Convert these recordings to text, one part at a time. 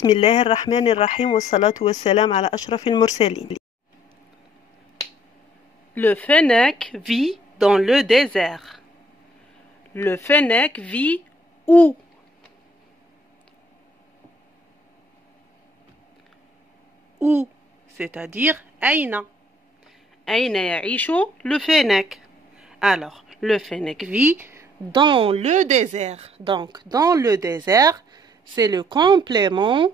بسم الله الرحمن الرحيم والصلاة والسلام على أشرف المرسلين. Le fennec vit dans le désert. Le fennec vit où? Où, c'est-à-dire أين. أين يعيش le fennec? Alors, le fennec vit dans le désert. Donc, dans le désert, c'est le complément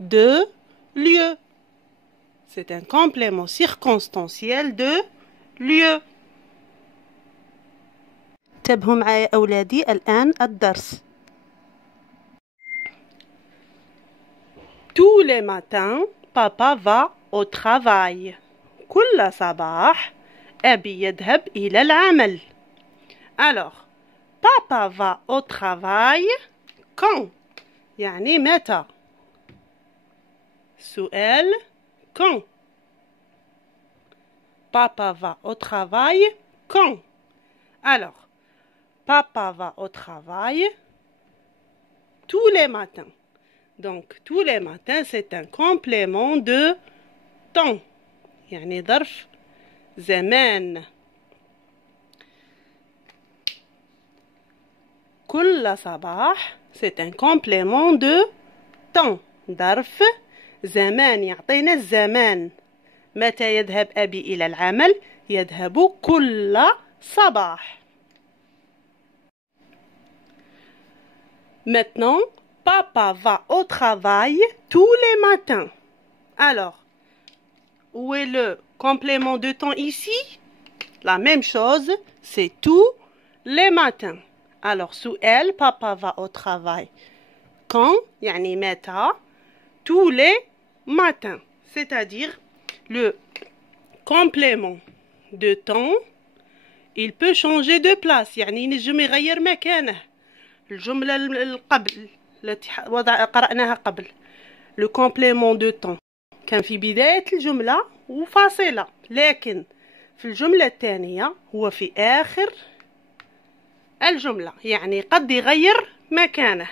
de lieu. C'est un complément circonstanciel de lieu. انتبهوا معايا أولادي الآن الدرس. Tous les matins, papa va au travail. كل صباح أبي يذهب إلى العمل. Alors, papa va au travail quand? يعني متى؟ سؤال quand? Papa va au travail quand? Alors, papa va au travail tous les matins. Donc, tous les matins, c'est un complément de temps. يعني ظرف زمان. كل صباح c'est un complément de temps. ظرف زمان يعطينا الزمان. متى يذهب أبي إلى العمل؟ يذهب كل صباح. Maintenant, papa va au travail tous les matins. Alors, où est le complément de temps ici? La même chose, c'est tous les matins. Alors, سؤال papa va au travail quand? يعني متى? Tous les matins. C'est-à-dire, le complément de temps, il peut changer de place. يعني ينجم يغير مكانه. الجملة قبل التي قرأناها قبل. Le complément de temps كان في بداية الجملة وفاصلة، لكن في الجملة الثانية هو في آخر الجملة، يعني قد يغير مكانه.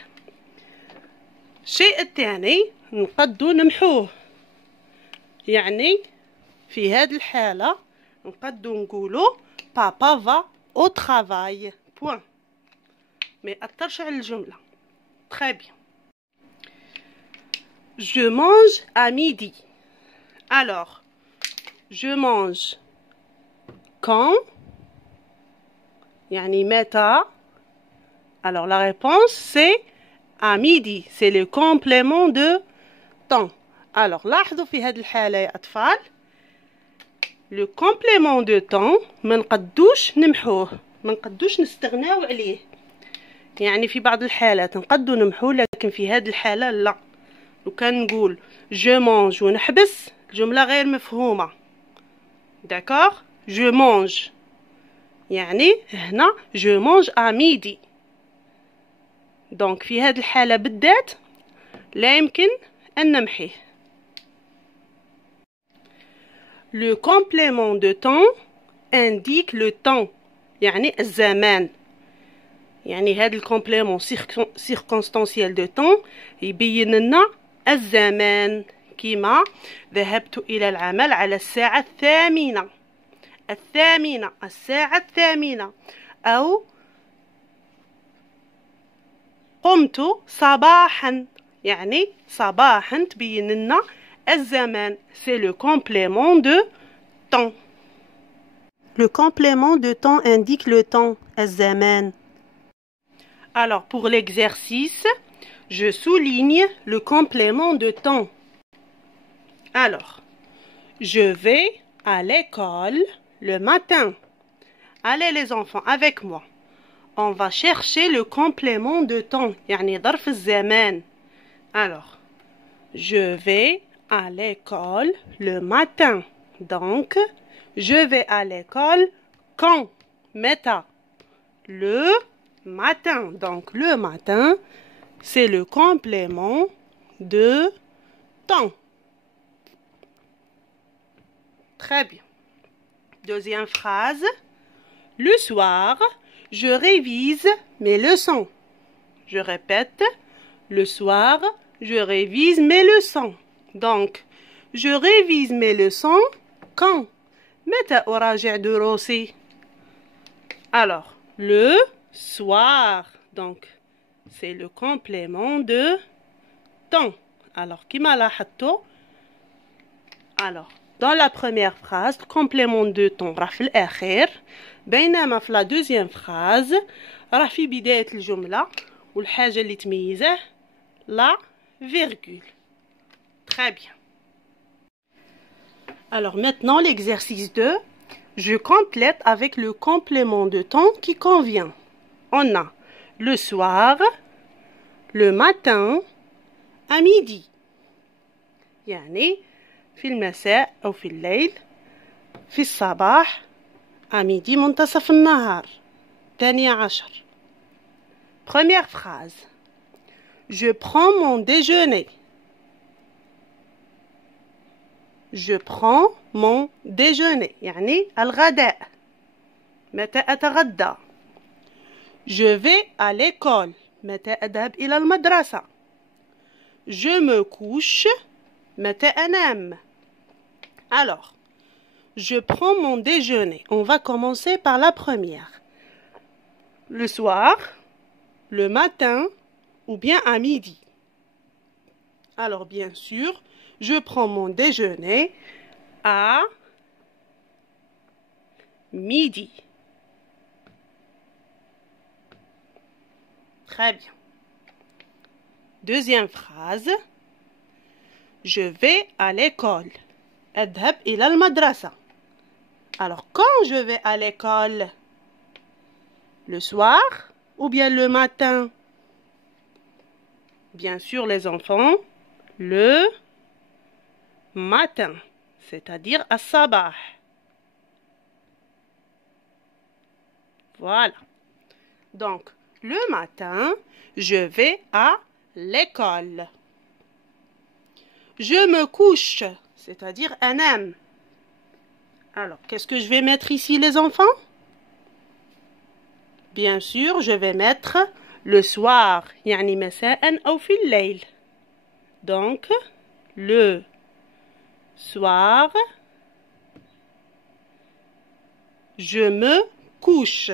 الشيء الثاني نقد نمحوه، يعني في هذه الحالة نقد نقوله بابا va au travail point. ما يأثرش على الجملة. Très bien. Je mange à midi. Alors, je mange quand? يعني متى? Alors la réponse c'est à midi. C'est le complément de temps. Alors لاحظوا في هذه الحالة يا أطفال le complément de temps ما نقدوش نمحوه، ما نقدوش نستغناو عليه. يعني في بعض الحالات نقدو نمحوه، لكن في هذه الحالة لا. لو كان نقول je mange ونحبس الجملة غير مفهومة. d'accord je mange يعني هنا je mange à midi. donc في هذه الحالة بالذات لا يمكن أن نمحيه. le complément de temps indique le temps يعني الزمان. يعني هذا الكومبليمون circonstanciel de temps يبين لنا الزمان. كما ذهبت إلى العمل على الساعة الثامنة. الساعة الثامنة. أو قمت صباحا، يعني صباحا تبين لنا الزمان. c'est le complément de temps. le complément de temps indique le temps الزمان. Alors pour l'exercice, je souligne le complément de temps. Alors, je vais à l'école le matin. Allez les enfants avec moi. On va chercher le complément de temps. يعني ظرف الزمان. Alors, je vais à l'école le matin. Donc, je vais à l'école quand? متى? Le matin. Donc, le matin, c'est le complément de temps. Très bien. Deuxième phrase. Le soir, je révise mes leçons. Je répète. Le soir, je révise mes leçons. Donc, je révise mes leçons quand? متى أراجع دروسي? Alors, le soir. Donc, c'est le complément de temps. Alors, كما لاحظتوا. Alors, dans la première phrase, le complément de temps راه في الآخر. بينما في la deuxième phrase راه في بداية الجملة والحاجة اللي تميزه la virgule. Très bien. Alors maintenant l'exercice 2, je complète avec le complément de temps qui convient. On a le soir, le matin, à midi. يعني في المساء أو في الليل، في الصباح، à midi منتصف النهار، 12. Première phrase. Je prends mon déjeuner. Je prends mon déjeuner. يعني الغداء. متى أتغدى؟ Je vais à l'école. متى أذهب إلى المدرسة؟ Je me couche. متى أنام؟ Alors, je prends mon déjeuner. On va commencer par la première. Le soir, le matin ou bien à midi. Alors, bien sûr, je prends mon déjeuner à midi. Très bien. Deuxième phrase. Je vais à l'école. أذهب إلى المدرسة. Alors, quand je vais à l'école? Le soir ou bien le matin? Bien sûr, les enfants, le matin, c'est-à-dire الصباح. Voilà. Donc, le matin, je vais à l'école. Je me couche, c'est-à-dire أنام. Alors, qu'est-ce que je vais mettre ici, les enfants? Bien sûr, je vais mettre le soir, يعني مساء أو في الليل. Donc, le soir, je me couche.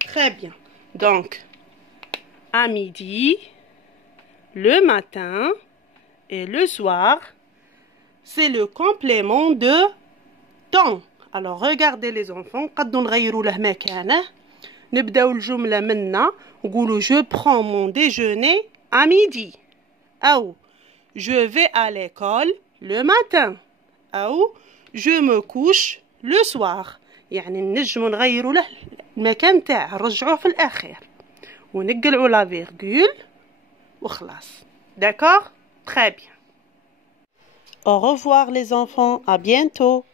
Très bien. Donc, à midi, le matin et le soir, c'est le complément de temps. Alors, regardez les enfants. قد نغيروا له مكانه. نبداو الجملة منا نقولوا je prends mon déjeuner à midi. أو je vais à l'école le matin. أو je me couche le soir. يعني نجمو نغيروا له المكان تاعه نرجعوه في الأخير ونقلعوا لا فيرغول وخلاص. D'accord? Très bien. Au revoir les enfants, à bientôt.